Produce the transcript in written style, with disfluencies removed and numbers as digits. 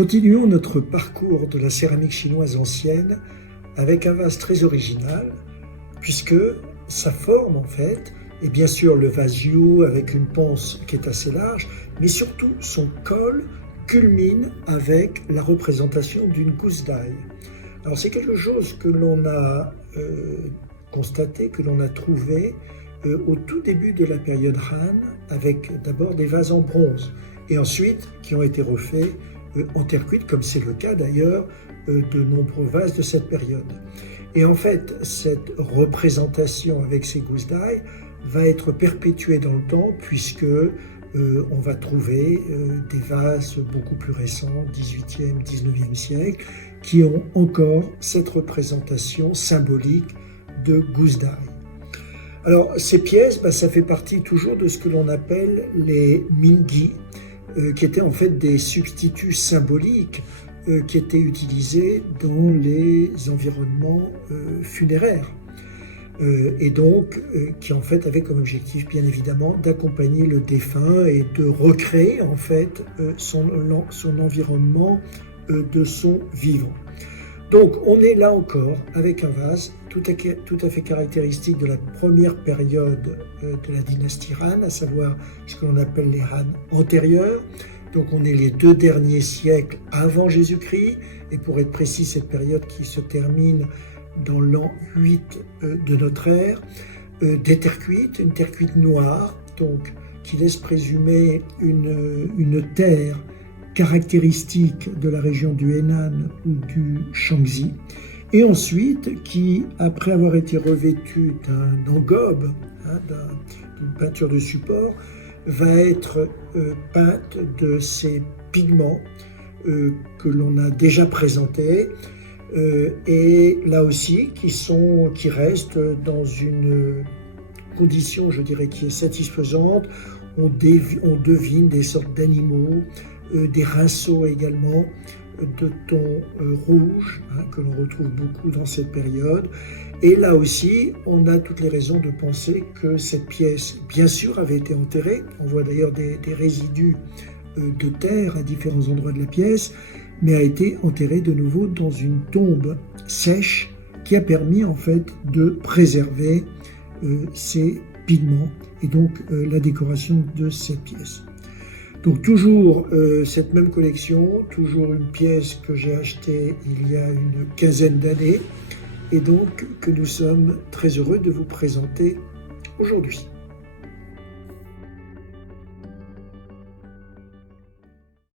Continuons notre parcours de la céramique chinoise ancienne avec un vase très original, puisque sa forme, en fait, est bien sûr le vase Yu avec une panse qui est assez large, mais surtout son col culmine avec la représentation d'une gousse d'ail. Alors c'est quelque chose que l'on a constaté, que l'on a trouvé au tout début de la période Han, avec d'abord des vases en bronze, et ensuite qui ont été refaits en terre cuite, comme c'est le cas d'ailleurs de nombreux vases de cette période. Et en fait, cette représentation avec ces gousses d'ail va être perpétuée dans le temps, puisque on va trouver des vases beaucoup plus récents, 18e, 19e siècle, qui ont encore cette représentation symbolique de gousses d'ail. Alors, ces pièces, ça fait partie toujours de ce que l'on appelle les mingyi, qui étaient en fait des substituts symboliques qui étaient utilisés dans les environnements funéraires. Et donc qui en fait avaient comme objectif bien évidemment d'accompagner le défunt et de recréer en fait son environnement de son vivant. Donc on est là encore avec un vase tout à fait caractéristique de la première période de la dynastie Han, à savoir ce que l'on appelle les Han antérieurs. Donc on est les 2 derniers siècles avant Jésus-Christ, et pour être précis, cette période qui se termine dans l'an 8 de notre ère, des terres cuites, une terre cuite noire, donc qui laisse présumer une terre caractéristique de la région du Henan ou du Shaanxi, et ensuite qui, après avoir été revêtue d'un engobe, d'une peinture de support, va être peinte de ces pigments que l'on a déjà présentés, et là aussi qui restent dans une condition, je dirais, qui est satisfaisante. On devine des sortes d'animaux, des rinceaux également de ton rouge, que l'on retrouve beaucoup dans cette période. Et là aussi, on a toutes les raisons de penser que cette pièce, bien sûr, avait été enterrée. On voit d'ailleurs des résidus de terre à différents endroits de la pièce, mais a été enterrée de nouveau dans une tombe sèche qui a permis en fait de préserver ces pigments et donc la décoration de cette pièce. Donc toujours cette même collection, toujours une pièce que j'ai achetée il y a une quinzaine d'années, et donc que nous sommes très heureux de vous présenter aujourd'hui.